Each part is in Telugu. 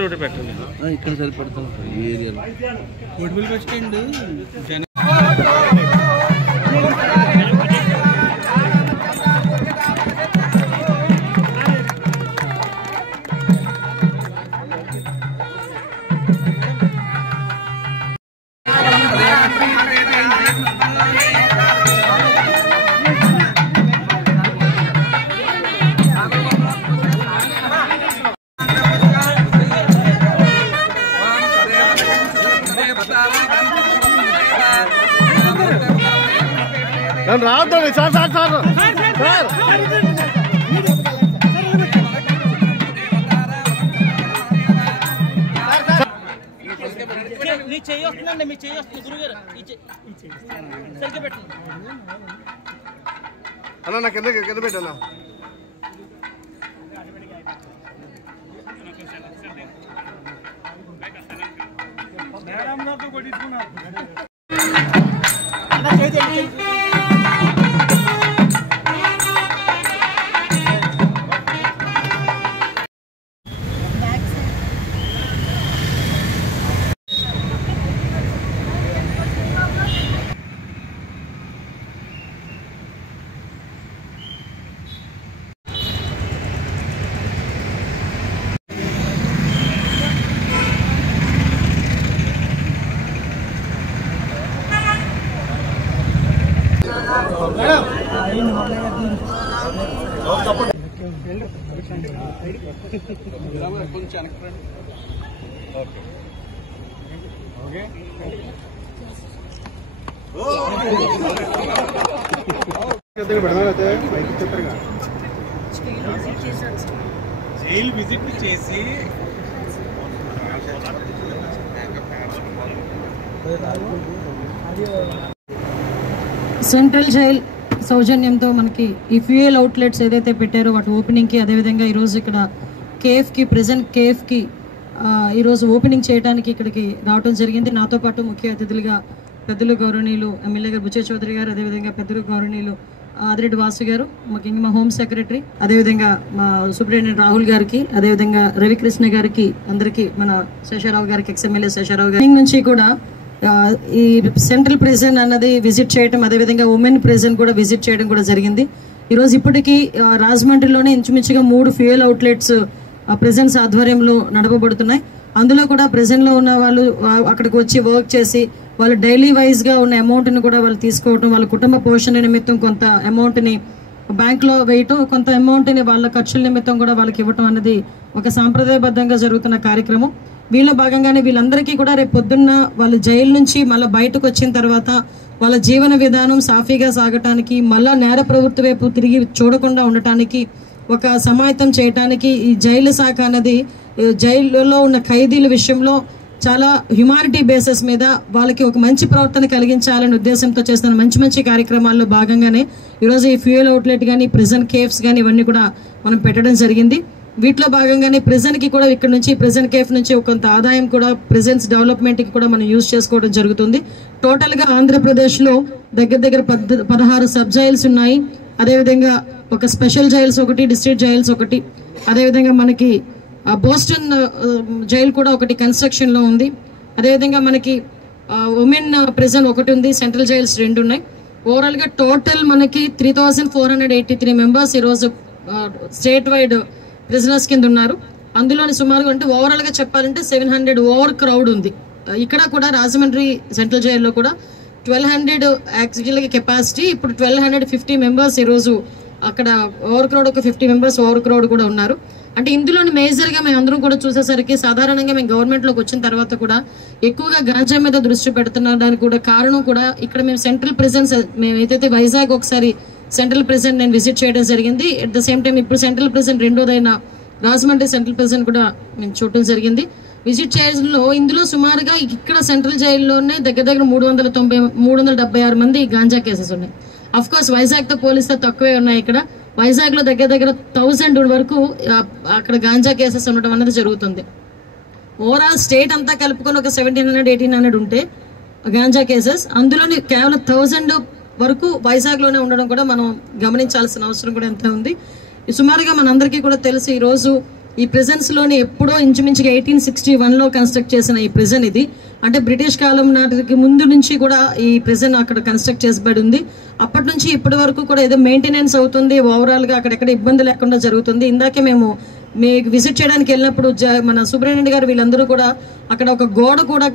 रोड పెట్టాలి ఇక్కడ సరిపడతాను ఈ ఏరియాలో కోటిపల్లి బస్ స్టాండ్ రావద్దండి సార్ సార్ సార్ సార్ మీ చెయ్యి వస్తుందండి మీ చెయ్యి వస్తుంది గురుగారు సరిగ్గా పెట్టండి అన్న నాకు కింద పెట్టన్నా మేడం గారితో కొట్టించుకున్నారు జైలు విజిట్ చేసి సెంట్రల్ జైల్ సౌజన్యంతో మనకి ఈ ఫ్యూయల్ అవుట్లెట్స్ ఏదైతే పెట్టారో వాటి ఓపెనింగ్కి, అదేవిధంగా ఈరోజు ఇక్కడ కేఎఫ్కి ప్రెజెంట్ కేఎఫ్కి ఈరోజు ఓపెనింగ్ చేయడానికి ఇక్కడికి రావడం జరిగింది. నాతో పాటు ముఖ్య అతిథులుగా పెద్దలు గౌరవనీయులు ఎమ్మెల్యే గారు బుచ్చయ్య చౌదరి గారు, అదేవిధంగా పెద్దలు గౌరవనీయులు ఆదిరెడ్డి వాసు గారు, మా హోమ్ సెక్రటరీ, అదేవిధంగా మా సూపరింటెండెంట్ రాహుల్ గారికి, అదేవిధంగా రవికృష్ణ గారికి, అందరికీ మన శేషారావు గారికి, ఎక్స్ఎమ్మెల్యే శేషారావు గారి నుంచి కూడా ఈ సెంట్రల్ ప్రిజన్ అన్నది విజిట్ చేయడం, అదేవిధంగా ఉమెన్ ప్రిజన్ కూడా విజిట్ చేయడం కూడా జరిగింది. ఈరోజు ఇప్పటికీ రాజమండ్రిలోనే ఇంచుమించుగా 3 ఫ్యూయల్ అవుట్లెట్స్ ప్రిజన్స్ ఆధ్వర్యంలో నడపబడుతున్నాయి. అందులో కూడా ప్రెజెంట్లో ఉన్న వాళ్ళు అక్కడికి వచ్చి వర్క్ చేసి వాళ్ళు డైలీ వైజ్గా ఉన్న అమౌంట్ని కూడా వాళ్ళు తీసుకోవటం, వాళ్ళ కుటుంబ పోషణ నిమిత్తం కొంత అమౌంట్ని బ్యాంక్లో వేయటం, కొంత అమౌంట్ని వాళ్ళ ఖర్చుల నిమిత్తం కూడా వాళ్ళకి ఇవ్వటం అనేది ఒక సాంప్రదాయబద్ధంగా జరుగుతున్న కార్యక్రమం. వీళ్ళ భాగంగానే వీళ్ళందరికీ కూడా రేపు పొద్దున్న వాళ్ళు జైలు నుంచి మళ్ళీ బయటకు వచ్చిన తర్వాత వాళ్ళ జీవన విధానం సాఫీగా సాగటానికి, మళ్ళా నేర ప్రవృత్తి వైపు తిరిగి చూడకుండా ఉండటానికి, ఒక సమాయత్తం చేయటానికి ఈ జైలు శాఖ అనేది జైలులో ఉన్న ఖైదీల విషయంలో చాలా హ్యుమానిటీ బేసిస్ మీద వాళ్ళకి ఒక మంచి ప్రవర్తన కలిగించాలనే ఉద్దేశంతో చేస్తున్న మంచి మంచి కార్యక్రమాల్లో భాగంగానే ఈరోజు ఈ ఫ్యూయల్ అవుట్లెట్ కానీ ప్రిజన్ కేఫ్స్ కానీ ఇవన్నీ కూడా మనం పెట్టడం జరిగింది. వీటిలో భాగంగానే ప్రిజన్కి కూడా ఇక్కడ నుంచి ప్రిజన్ కేఫ్ నుంచి కొంత ఆదాయం కూడా ప్రిజన్స్ డెవలప్మెంట్కి కూడా మనం యూజ్ చేసుకోవడం జరుగుతుంది. టోటల్గా ఆంధ్రప్రదేశ్లో దగ్గర 16 సబ్ జైల్స్ ఉన్నాయి. అదేవిధంగా ఒక స్పెషల్ జైల్స్ ఒకటి, డిస్ట్రిక్ట్ జైల్స్ ఒకటి, అదేవిధంగా మనకి బోస్టన్ జైలు కూడా ఒకటి కన్స్ట్రక్షన్లో ఉంది. అదేవిధంగా మనకి ఉమెన్ ప్రిజన్ ఒకటి ఉంది, సెంట్రల్ జైల్స్ 2 ఉన్నాయి. ఓవరాల్గా టోటల్ మనకి 3483 మెంబర్స్ ఈరోజు స్టేట్ వైడ్ ప్రిజనర్స్ కింద ఉన్నారు. అందులోని సుమారుగా అంటే ఓవరాల్గా చెప్పాలంటే 700 ఓవర్ క్రౌడ్ ఉంది. ఇక్కడ కూడా రాజమండ్రి సెంట్రల్ జైల్లో కూడా 1200 యాక్చువల్గా కెపాసిటీ, ఇప్పుడు 1250 మెంబర్స్ ఈరోజు అక్కడ ఓవర్ క్రౌడ్, ఒక 50 మెంబర్స్ ఓవర్ క్రౌడ్ కూడా ఉన్నారు. అంటే ఇందులోని మేజర్గా మేము అందరం కూడా చూసేసరికి సాధారణంగా మేము గవర్నమెంట్లోకి వచ్చిన తర్వాత కూడా ఎక్కువగా గాంజా మీద దృష్టి పెడుతున్న దానికి కూడా కారణం కూడా ఇక్కడ మేము సెంట్రల్ ప్రిజన్స్, మేము ఏదైతే వైజాగ్ ఒకసారి సెంట్రల్ ప్రిజన్ నేను విజిట్ చేయడం జరిగింది. అట్ ద సేమ్ టైం ఇప్పుడు సెంట్రల్ ప్రిజన్ రెండోదైన రాజమండ్రి సెంట్రల్ ప్రిజన్ కూడా మేము చూడటం జరిగింది. విజిట్ చేయడంలో ఇందులో సుమారుగా ఇక్కడ సెంట్రల్ జైల్లోనే దగ్గర 376 మంది గాంజా కేసెస్ ఉన్నాయి. అఫ్ కోర్స్ వైజాగ్తో పోలిస్తే తక్కువే ఉన్నాయి. ఇక్కడ వైజాగ్లో దగ్గర 1000 వరకు అక్కడ గాంజా కేసెస్ ఉండడం అనేది జరుగుతుంది. ఓవరాల్ స్టేట్ అంతా కలుపుకొని ఒక 1700-1800 ఉంటే గాంజా కేసెస్, అందులోని కేవలం 1000 వరకు వైజాగ్లోనే ఉండడం కూడా మనం గమనించాల్సిన అవసరం కూడా ఎంత ఉంది. సుమారుగా మనందరికీ కూడా తెలుసు, ఈరోజు ఈ ప్రిజన్స్లోని ఎప్పుడో ఇంచుమించుగా 1861లో కన్స్ట్రక్ట్ చేసిన ఈ ప్రిజన్ ఇది. అంటే బ్రిటిష్ కాలం నాటికి ముందు నుంచి కూడా ఈ ప్రిజన్ అక్కడ కన్స్ట్రక్ట్ చేసబడి ఉంది. అప్పటి నుంచి ఇప్పటి వరకు కూడా ఏదో మెయింటెనెన్స్ అవుతుంది, ఓవరాల్గా అక్కడెక్కడ ఇబ్బంది లేకుండా జరుగుతుంది. ఇందాకే మేము మీకు విజిట్ చేయడానికి వెళ్ళినప్పుడు మన సుబ్రహ్మణ్య గారు వీళ్ళందరూ కూడా అక్కడ ఒక గోడ కూడా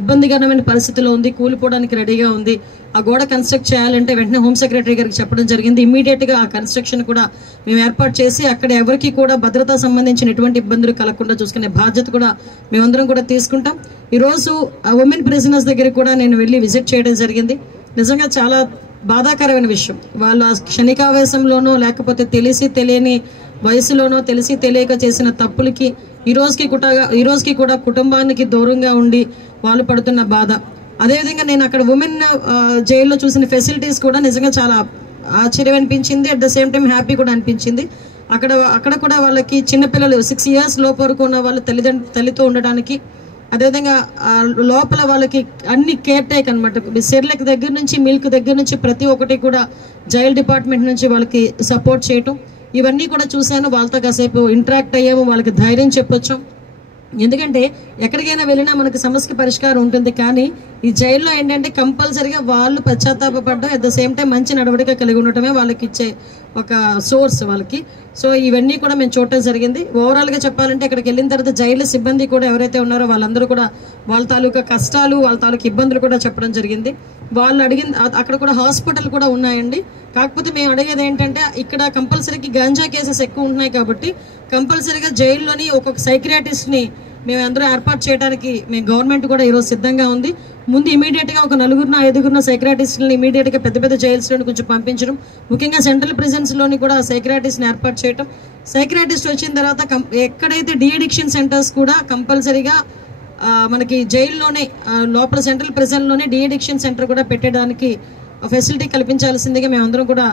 ఇబ్బందికరమైన పరిస్థితిలో ఉంది, కూలిపోవడానికి రెడీగా ఉంది. ఆ గోడ కన్స్ట్రక్ట్ చేయాలంటే వెంటనే హోమ్ సెక్రటరీ గారికి చెప్పడం జరిగింది. ఇమ్మీడియట్గా ఆ కన్స్ట్రక్షన్ కూడా మేము ఏర్పాటు చేసి అక్కడ ఎవరికి కూడా భద్రతా సంబంధించిన ఎటువంటి ఇబ్బందులు కలగకుండా చూసుకునే బాధ్యత కూడా మేమందరం కూడా తీసుకుంటాం. ఈరోజు ఉమెన్ ప్రిజనర్స్ దగ్గర కూడా నేను వెళ్ళి విజిట్ చేయడం జరిగింది. నిజంగా చాలా బాధాకరమైన విషయం. వాళ్ళు ఆ క్షణికావేశంలోనో లేకపోతే తెలిసి తెలియని వయసులోనో తెలిసి తెలియక చేసిన తప్పులకి ఈ రోజుకి కూడా కుటుంబానికి దూరంగా ఉండి వాళ్ళు పడుతున్న బాధ. అదేవిధంగా నేను అక్కడ ఉమెన్ జైల్లో చూసిన ఫెసిలిటీస్ కూడా నిజంగా చాలా ఆశ్చర్యం అనిపించింది. At the same time happy కూడా అనిపించింది. అక్కడ కూడా వాళ్ళకి చిన్నపిల్లలు 6 years లోపు వరకు ఉన్న వాళ్ళు తల్లితో ఉండడానికి, అదేవిధంగా లోపల వాళ్ళకి అన్ని కేర్ టేక్ అనమాట, సెర్లెక్ దగ్గర నుంచి మిల్క్ దగ్గర నుంచి ప్రతి ఒక్కటి కూడా జైల్ డిపార్ట్మెంట్ నుంచి వాళ్ళకి సపోర్ట్ చేయటం, ఇవన్నీ కూడా చూశాను. వాళ్ళతో కాసేపు ఇంటరాక్ట్ అయ్యాము, వాళ్ళకి ధైర్యం చెప్పొచ్చు. ఎందుకంటే ఎక్కడికైనా వెళ్ళినా మనకి సమస్యకి పరిష్కారం ఉంటుంది, కానీ ఈ జైల్లో ఏంటంటే కంపల్సరీగా వాళ్ళు పశ్చాత్తాపడడం, అట్ ద సేమ్ టైం మంచి నడవడిక కలిగి ఉండటమే వాళ్ళకి ఇచ్చే ఒక సోర్స్ వాళ్ళకి. సో ఇవన్నీ కూడా మేము చూడటం జరిగింది. ఓవరాల్గా చెప్పాలంటే అక్కడికి వెళ్ళిన తర్వాత జైలు సిబ్బంది కూడా ఎవరైతే ఉన్నారో వాళ్ళందరూ కూడా వాళ్ళ తాలూకా కష్టాలు, వాళ్ళ తాలూకా ఇబ్బందులు కూడా చెప్పడం జరిగింది. వాళ్ళు అడిగిన అక్కడ కూడా హాస్పిటల్ కూడా ఉన్నాయండి. కాకపోతే మేము అడిగేది ఏంటంటే ఇక్కడ కంపల్సరీగా గాంజా కేసెస్ ఎక్కువ ఉంటున్నాయి కాబట్టి కంపల్సరీగా జైల్లోని ఒక్కొక్క సైక్రియాటిస్ట్ని మేము అందరూ ఏర్పాటు చేయడానికి మేము గవర్నమెంట్ కూడా ఈరోజు సిద్ధంగా ఉంది. ముందు ఇమీడియట్గా ఒక 4-5 సైక్రియాటిస్ట్ని ఇమీడియట్గా పెద్ద జైల్స్లోని కొంచెం పంపించడం, ముఖ్యంగా సెంట్రల్ ప్రిజన్స్లోని కూడా సైక్రియాటిస్ట్ని ఏర్పాటు చేయడం. సైక్రియాటిస్ట్ వచ్చిన తర్వాత ఎక్కడైతే డీఅడిక్షన్ సెంటర్స్ కూడా కంపల్సరీగా మనకి జైల్లోనే లోపల సెంట్రల్ ప్రిజన్లోనే డీఅడిక్షన్ సెంటర్ కూడా పెట్టడానికి ఫెసిలిటీ కల్పించాల్సిందిగా మేమందరం కూడా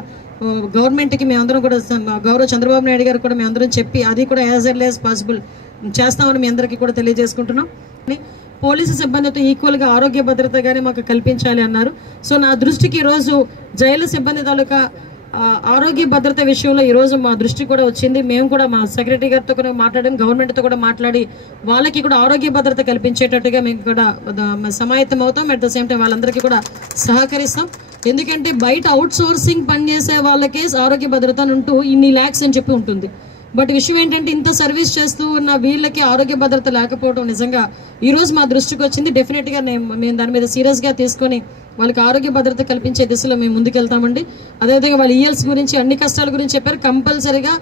గవర్నమెంట్కి మేమందరం కూడా గౌరవ చంద్రబాబు నాయుడు గారు కూడా మేమందరం చెప్పి అది కూడా యాజ్ ఎర్లీ యాజ్ పాసిబుల్ చేస్తామని మీ అందరికీ కూడా తెలియజేసుకుంటున్నాం. పోలీసు సిబ్బందితో ఈక్వల్గా ఆరోగ్య భద్రత కానీ మాకు కల్పించాలి అన్నారు. సో నా దృష్టికి ఈరోజు జైలు సిబ్బంది తాలూకా ఆరోగ్య భద్రత విషయంలో ఈరోజు మా దృష్టి కూడా వచ్చింది. మేము కూడా మా సెక్రటరీ గారితో కూడా మాట్లాడాం, గవర్నమెంట్తో కూడా మాట్లాడి వాళ్ళకి కూడా ఆరోగ్య భద్రత కల్పించేటట్టుగా మేము కూడా సమాయత్తం అవుతాం. అట్ ద సేమ్ టైం వాళ్ళందరికీ కూడా సహకరిస్తాం. ఎందుకంటే బయట అవుట్ సోర్సింగ్ పనిచేసే వాళ్ళకే ఆరోగ్య భద్రత అంటూ ఇన్ని lakhs అని చెప్పి ఉంటుంది. బట్ విషయం ఏంటంటే ఇంత సర్వీస్ చేస్తూ ఉన్న వీళ్ళకి ఆరోగ్య భద్రత లేకపోవడం నిజంగా ఈరోజు మా దృష్టికి వచ్చింది. డెఫినెట్గా మేము దాని మీద సీరియస్గా తీసుకొని వాళ్ళకి ఆరోగ్య భద్రత కల్పించే దిశలో మేము ముందుకెళ్తామండి. అదేవిధంగా వాళ్ళ ఈఎల్స్ గురించి అన్ని కష్టాల గురించి చెప్పారు. కంపల్సరీగా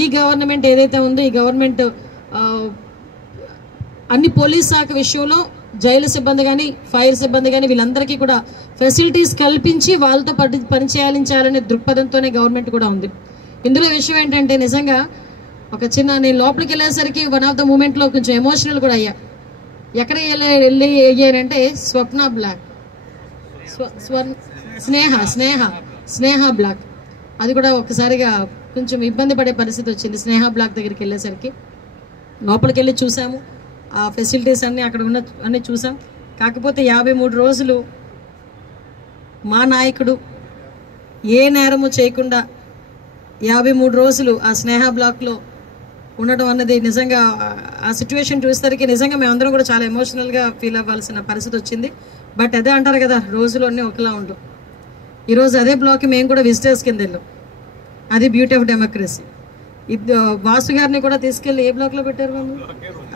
ఈ గవర్నమెంట్ ఏదైతే ఉందో ఈ గవర్నమెంట్ అన్ని పోలీస్ శాఖ విషయంలో జైలు సిబ్బంది కానీ ఫైర్ సిబ్బంది కానీ వీళ్ళందరికీ కూడా ఫెసిలిటీస్ కల్పించి వాళ్ళతో పనిచేయాలనే దృక్పథంతోనే గవర్నమెంట్ కూడా ఉంది. ఇందులో విషయం ఏంటంటే నిజంగా ఒక నేను లోపలికి వెళ్ళేసరికి వన్ ఆఫ్ ద మూమెంట్లో కొంచెం ఎమోషనల్ కూడా అయ్యా. ఎక్కడ వెళ్ళి అయ్యానంటే స్వప్న బ్లాక్, స్నేహ బ్లాక్, అది కూడా ఒకసారిగా కొంచెం ఇబ్బంది పడే పరిస్థితి వచ్చింది. స్నేహ బ్లాక్ దగ్గరికి వెళ్ళేసరికి లోపలికి వెళ్ళి చూసాము, ఆ ఫెసిలిటీస్ అన్నీ అక్కడ అన్నీ చూసాం. కాకపోతే 53 రోజులు మా నాయకుడు ఏ నేరము చేయకుండా 53 రోజులు ఆ స్నేహ బ్లాక్లో ఉండడం అన్నది నిజంగా ఆ సిచ్యువేషన్ చూసేసరికి నిజంగా మేమందరం కూడా చాలా ఎమోషనల్గా ఫీల్ అవ్వాల్సిన పరిస్థితి వచ్చింది. బట్ అదే అంటారు కదా, రోజులు అన్నీ ఒకలా ఉండవు. ఈరోజు అదే బ్లాక్కి మేము కూడా విజిటర్స్ కింద వెళ్ళాం. అది బ్యూటీ ఆఫ్ డెమోక్రసీ. వాసు గారిని కూడా తీసుకెళ్ళి ఏ బ్లాక్లో పెట్టారు వాళ్ళు?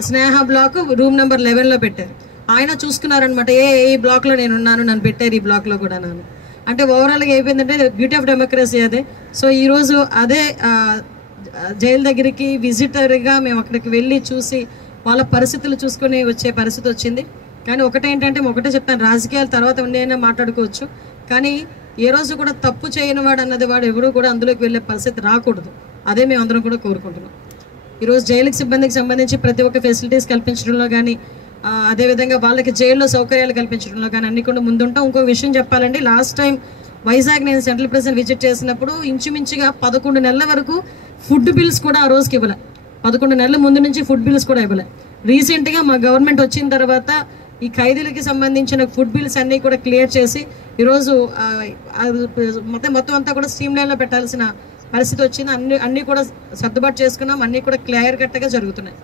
స్నేహ బ్లాక్ రూమ్ నెంబర్ 11లో పెట్టారు. ఆయన చూసుకున్నారనమాట, ఏ బ్లాక్లో నేను ఉన్నాను, నన్ను పెట్టారు ఈ బ్లాక్లో కూడా నన్ను. అంటే ఓవరాల్గా అయిపోయిందంటే బ్యూటీ ఆఫ్ డెమోక్రసీ అదే. సో ఈరోజు అదే జైలు దగ్గరికి విజిటర్గా మేము అక్కడికి వెళ్ళి చూసి వాళ్ళ పరిస్థితులు చూసుకొని వచ్చే పరిస్థితి వచ్చింది. కానీ ఒకటేంటంటే ఒకటే చెప్పాను, రాజకీయాల తర్వాత ఉండేనా మాట్లాడుకోవచ్చు, కానీ ఏ రోజు కూడా తప్పు చేయని వాడు అన్నది వాడు ఎవరు కూడా అందులోకి వెళ్ళే పరిస్థితి రాకూడదు. అదే మేము అందరం కూడా కోరుకుంటున్నాం. ఈరోజు జైలుకి సిబ్బందికి సంబంధించి ప్రతి ఒక్క ఫెసిలిటీస్ కల్పించడంలో కానీ అదేవిధంగా వాళ్ళకి జైల్లో సౌకర్యాలు కల్పించడంలో కానీ అన్ని కూడా ముందుంటాం. ఇంకో విషయం చెప్పాలంటే, లాస్ట్ టైం వైజాగ్ నేను సెంట్రల్ ప్రెసిడెంట్ విజిట్ చేసినప్పుడు ఇంచుమించుగా 11 నెలల వరకు ఫుడ్ బిల్స్ కూడా ఆ రోజుకి ఇవ్వలే. 11 నెలల ముందు నుంచి ఫుడ్ బిల్స్ కూడా ఇవ్వలే. రీసెంట్గా మా గవర్నమెంట్ వచ్చిన తర్వాత ఈ ఖైదీలకి సంబంధించిన ఫుడ్ బిల్స్ అన్నీ కూడా క్లియర్ చేసి ఈరోజు మొత్తం అంతా కూడా స్ట్రీమ్ లైన్లో పెట్టాల్సిన పరిస్థితి వచ్చింది. అన్నీ కూడా సర్దుబాటు చేసుకున్నాం, అన్నీ కూడా క్లియర్ కట్గా జరుగుతున్నాయి.